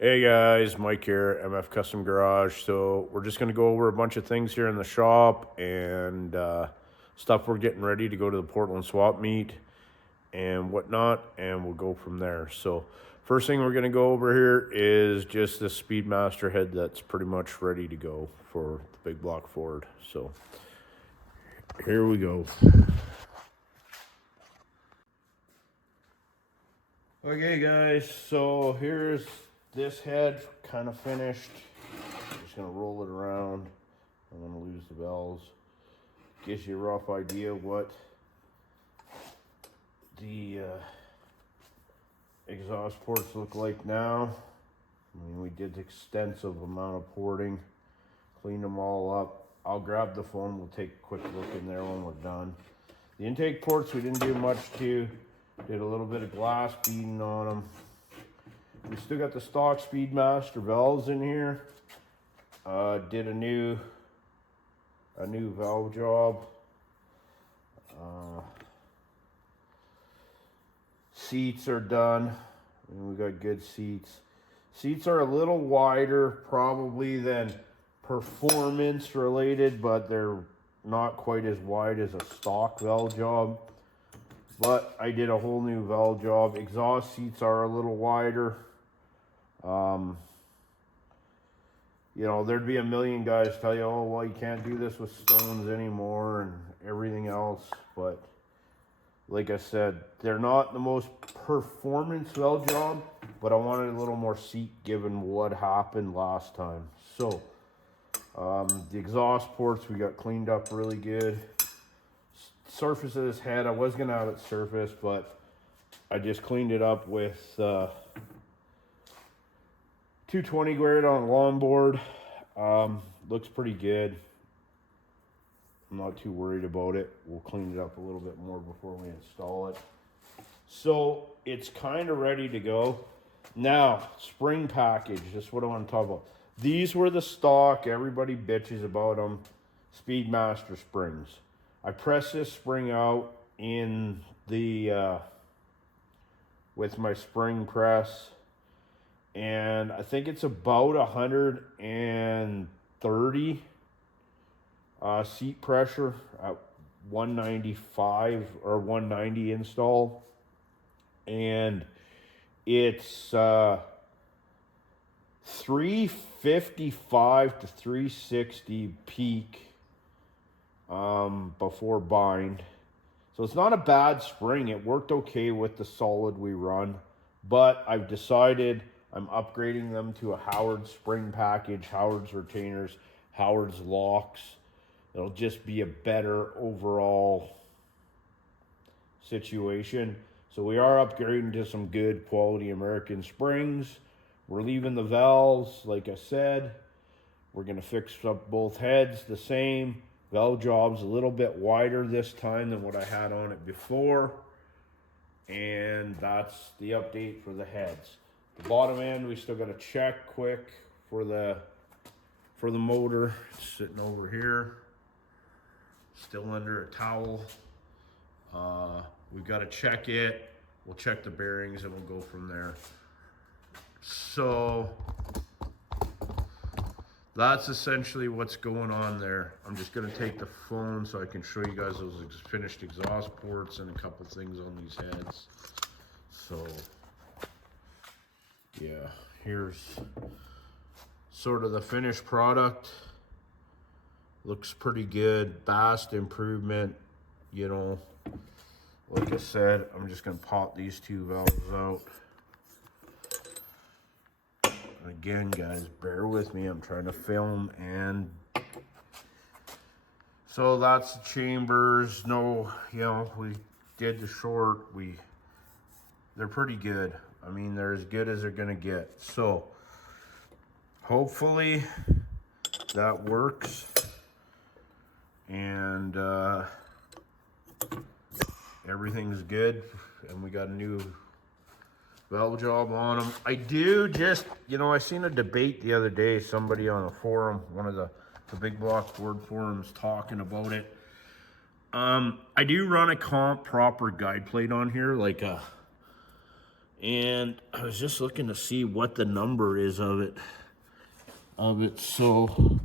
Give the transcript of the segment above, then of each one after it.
Hey guys, Mike here, MF Kustom Garage. So we're just going to go over a bunch of things here in the shop and stuff we're getting ready to go to the Portland swap meet and whatnot, and we'll go from there. So first thing we're going to go over here is just the Speedmaster head that's pretty much ready to go for the big block Ford. So here we go. Okay guys, so here's this head kind of finished. Just gonna roll it around. I'm gonna lose the bells. Gives you a rough idea what the exhaust ports look like now. I mean, we did extensive amount of porting, cleaned them all up. I'll grab the phone, we'll take a quick look in there when we're done. The intake ports we didn't do much to. Did a little bit of glass beading on them. We still got the stock Speedmaster valves in here. Did a new valve job. Seats are done. And we got good seats. Seats are a little wider probably than performance related, but they're not quite as wide as a stock valve job. But I did a whole new valve job. Exhaust seats are a little wider. You know, there'd be a million guys tell you, oh, well, you can't do this with stones anymore and everything else. But like I said, they're not the most performance valve job, but I wanted a little more seat given what happened last time. So the exhaust ports we got cleaned up really good. Surface of this head, I was gonna have it surfaced, but I just cleaned it up with 220 grade on longboard. Looks pretty good. I'm not too worried about it. We'll clean it up a little bit more before we install it. So it's kind of ready to go. Now, spring package, that's what I want to talk about. These were the stock, everybody bitches about them, Speedmaster springs. I pressed this spring out in the with my spring press, and I think it's about 130 seat pressure at 195 or 190 install, and it's 355 to 360 peak before bind. So it's not a bad spring. It worked okay with the solid we run, but I've decided I'm upgrading them to a Howard spring package, Howard's retainers, Howard's locks. It'll just be a better overall situation. So we are upgrading to some good quality American springs. We're leaving the valves, like I said. We're gonna fix up both heads the same. Valve job's a little bit wider this time than what I had on it before. And that's the update for the heads. The bottom end, we still gotta check quick for the motor. It's sitting over here, still under a towel. We've gotta check it. We'll check the bearings and we'll go from there. So that's essentially what's going on there. I'm just gonna take the phone so I can show you guys those finished exhaust ports and a couple things on these heads. So yeah, here's sort of the finished product. Looks pretty good, vast improvement, you know. Like I said, I'm just gonna pop these two valves out. Again, guys, bear with me. I'm trying to film, and so that's the chambers. No, you know, we did the short. They're pretty good. I mean, they're as good as they're gonna get. So hopefully that works, and everything's good, and we got a new valve job on them. I do just, you know, I seen a debate the other day, somebody on a forum, one of the big block Ford forums, talking about it. I do run a comp proper guide plate on here, like And I was just looking to see what the number is of it. So,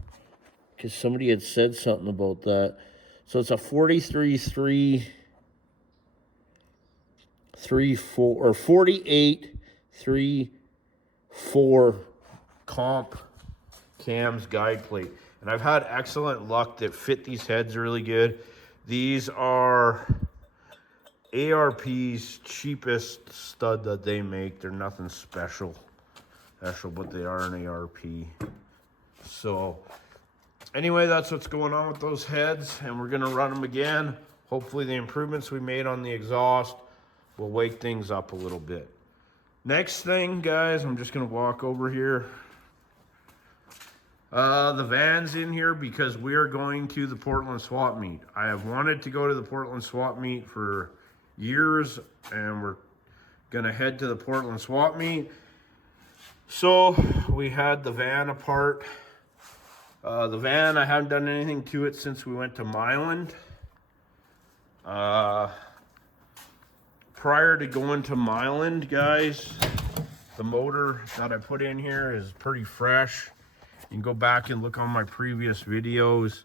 because somebody had said something about that. So it's a 43.334 or 48.34 comp cams guide plate. And I've had excellent luck that fit these heads really good. These are ARP's cheapest stud that they make. They're nothing special, but they are an ARP. So anyway, that's what's going on with those heads, and we're gonna run them again. Hopefully the improvements we made on the exhaust will wake things up a little bit. Next thing, guys, I'm just gonna walk over here. The van's in here because we are going to the Portland swap meet. I have wanted to go to the Portland swap meet for years, and we're gonna head to the Portland swap meet. So we had the van apart. The van, I haven't done anything to it since we went to Milan. Prior to going to Milan, guys, the motor that I put in here is pretty fresh. You can go back and look on my previous videos.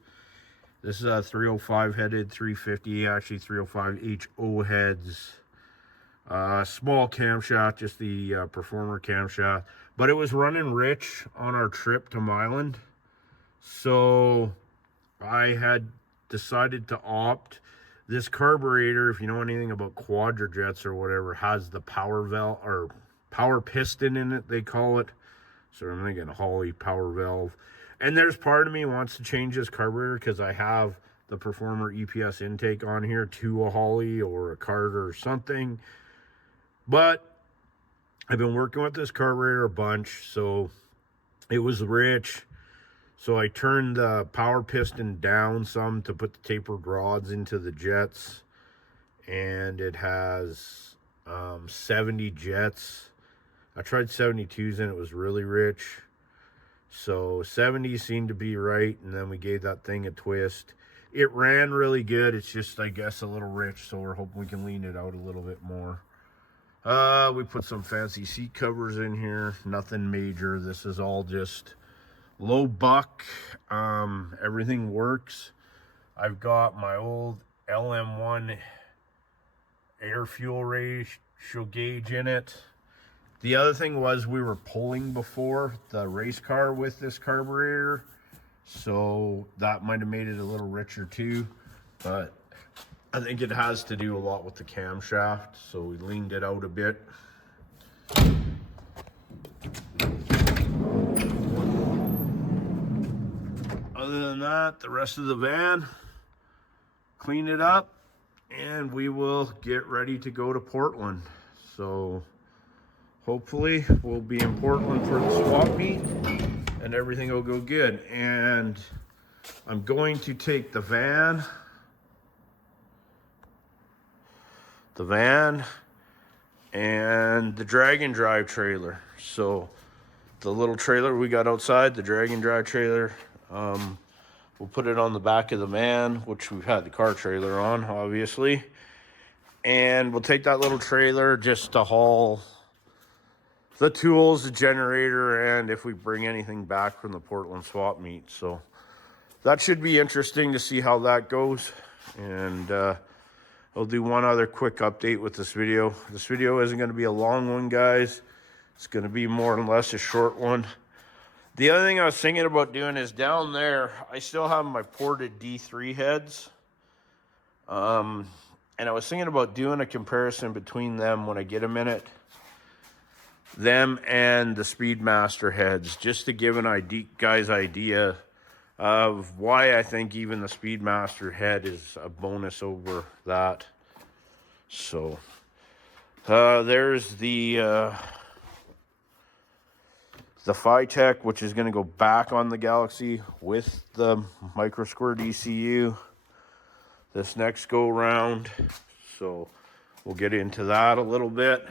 This is a 305 headed 350, actually 305 HO heads. Small camshaft, just the Performer camshaft. But it was running rich on our trip to Milan. So I had decided to opt. This carburetor, if you know anything about quadrajets or whatever, has the power valve or power piston in it, they call it. So I'm thinking Holley power valve. And there's part of me wants to change this carburetor because I have the Performer EPS intake on here to a Holley or a Carter or something. But I've been working with this carburetor a bunch, so it was rich. So I turned the power piston down some to put the tapered rods into the jets. And it has 70 jets. I tried 72s and it was really rich. So 70 seemed to be right, and then we gave that thing a twist. It ran really good. It's just, I guess, a little rich, so we're hoping we can lean it out a little bit more. We put some fancy seat covers in here. Nothing major. This is all just low buck. Everything works. I've got my old LM1 air fuel ratio gauge in it. The other thing was we were pulling before the race car with this carburetor, so that might have made it a little richer too, but I think it has to do a lot with the camshaft, so we leaned it out a bit. Other than that, the rest of the van, clean it up, and we will get ready to go to Portland. So hopefully we'll be in Portland for the swap meet and everything will go good. And I'm going to take the van and the drag and drive trailer. So the little trailer we got outside, the drag and drive trailer, we'll put it on the back of the van, which we've had the car trailer on, obviously. And we'll take that little trailer just to haul the tools, the generator, and if we bring anything back from the Portland swap meet. So that should be interesting to see how that goes. And I'll do one other quick update with this video. This video isn't going to be a long one, guys. It's going to be more or less a short one. The other thing I was thinking about doing is down there, I still have my ported D3 heads. And I was thinking about doing a comparison between them when I get a minute. Them and the Speedmaster heads, just to give an idea of why I think even the Speedmaster head is a bonus over that. So there's the Phytech, which is going to go back on the Galaxy with the micro squirt ECU this next go round. So we'll get into that a little bit.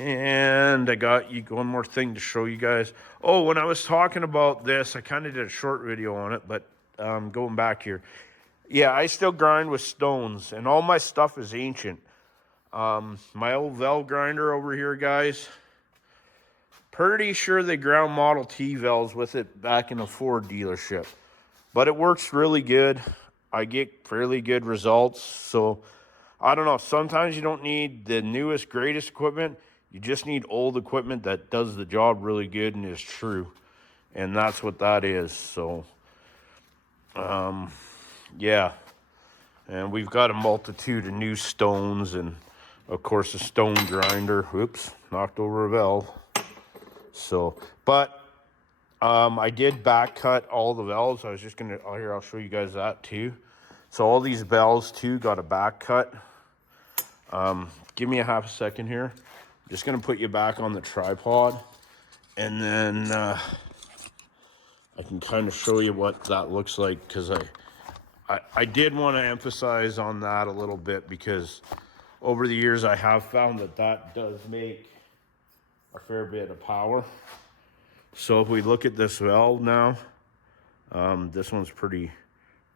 And I got one more thing to show you guys. Oh, when I was talking about this, I kind of did a short video on it, but going back here. Yeah, I still grind with stones, and all my stuff is ancient. My old valve grinder over here, guys. Pretty sure they ground Model T valves with it back in a Ford dealership. But it works really good. I get fairly good results. So, I don't know. Sometimes you don't need the newest, greatest equipment. You just need old equipment that does the job really good and is true. And that's what that is. So, yeah. And we've got a multitude of new stones and, of course, a stone grinder. Whoops, knocked over a valve. So, but I did back cut all the valves. I was just gonna, oh, here, I'll show you guys that too. So all these valves too got a back cut. Give me a half a second here. I'm just gonna put you back on the tripod, and then I can kind of show you what that looks like, because I did want to emphasize on that a little bit, because over the years I have found that that does make a fair bit of power. So if we look at this valve now, this one's pretty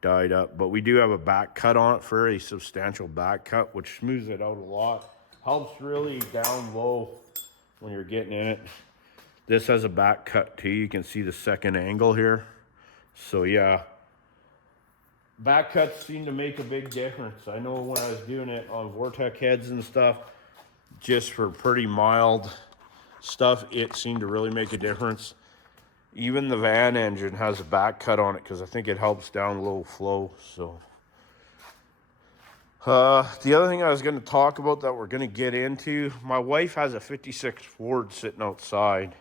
dyed up, but we do have a back cut on it, fairly substantial back cut, which smooths it out a lot. Helps really down low when you're getting in it. This has a back cut too. You can see the second angle here. So yeah, back cuts seem to make a big difference. I know when I was doing it on Vortec heads and stuff, just for pretty mild stuff, it seemed to really make a difference. Even the van engine has a back cut on it, because I think it helps down low flow. So the other thing I was going to talk about that we're going to get into, my wife has a 56 Ford sitting outside,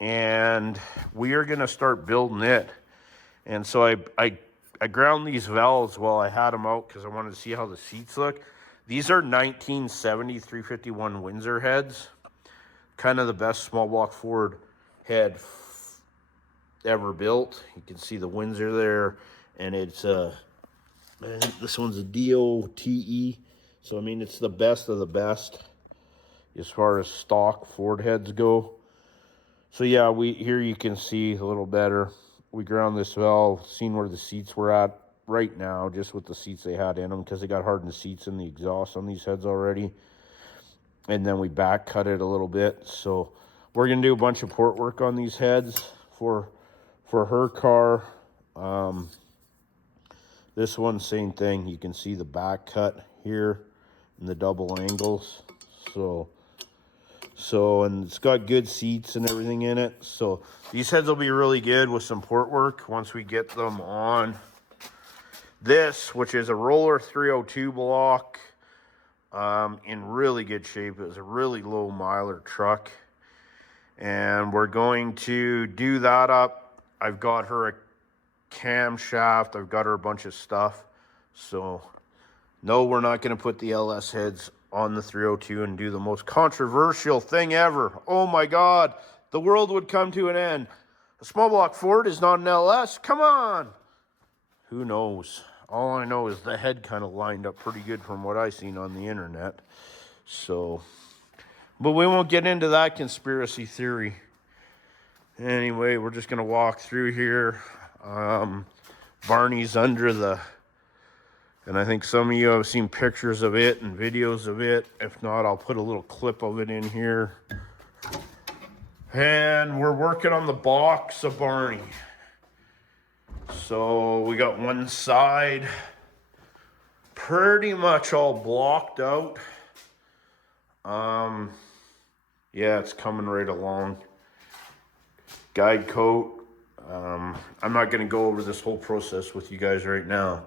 and we are going to start building it. And so I ground these valves while I had them out, because I wanted to see how the seats look. These are 1970 351 Windsor heads. Kind of the best small block Ford head ever built. You can see the Windsor there, and it's I think this one's a DOTE. So I mean, it's the best of the best as far as stock Ford heads go. So yeah, here you can see a little better. We ground this valve, seen where the seats were at right now, just with the seats they had in them, because they got hardened seats in the exhaust on these heads already. And then we back cut it a little bit. So we're gonna do a bunch of port work on these heads for her car. This one, same thing. You can see the back cut here and the double angles. So and it's got good seats and everything in it. So these heads will be really good with some port work once we get them on this, which is a roller 302 block, in really good shape. It was a really low miler truck, and we're going to do that up. I've got her a camshaft. I've got her a bunch of stuff. So no, we're not going to put the LS heads on the 302 and do the most controversial thing ever. Oh my God, the world would come to an end. A small block Ford is not an LS. Come on. Who knows? All I know is the head kind of lined up pretty good from what I seen on the internet. So, but we won't get into that conspiracy theory. Anyway, we're just going to walk through here. Barney's under the, and I think some of you have seen pictures of it and videos of it. If not, I'll put a little clip of it in here. And we're working on the box of Barney. So we got one side pretty much all blocked out. Yeah, it's coming right along. Guide coat. I'm not going to go over this whole process with you guys right now.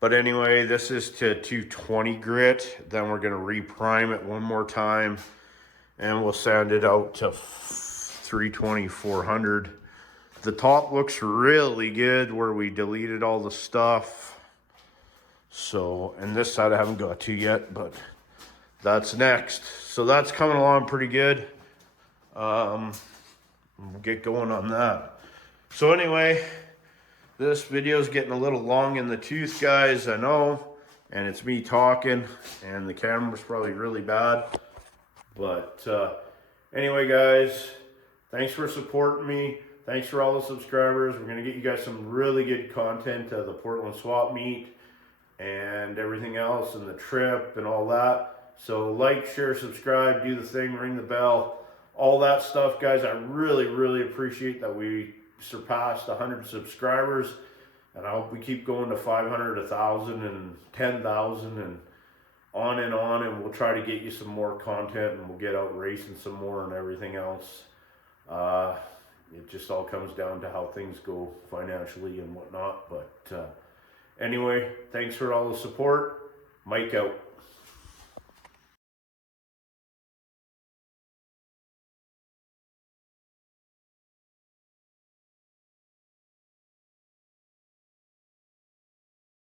But anyway, this is to 220 grit. Then we're going to reprime it one more time, and we'll sand it out to 320, 400. The top looks really good where we deleted all the stuff. So, and this side I haven't got to yet, but that's next. So that's coming along pretty good. We'll get going on that. So anyway, this video is getting a little long in the tooth, guys, I know. And it's me talking, and the camera's probably really bad. But anyway, guys, thanks for supporting me. Thanks for all the subscribers. We're going to get you guys some really good content of the Portland swap meet. and everything else, and the trip and all that. So like, share, subscribe, do the thing, ring the bell, all that stuff, guys. I really appreciate that we surpassed 100 subscribers, and I hope we keep going to 500, 1,000, and 10,000, and on, and we'll try to get you some more content, and we'll get out racing some more and everything else. It just all comes down to how things go financially and whatnot. But anyway, thanks for all the support. Mike out.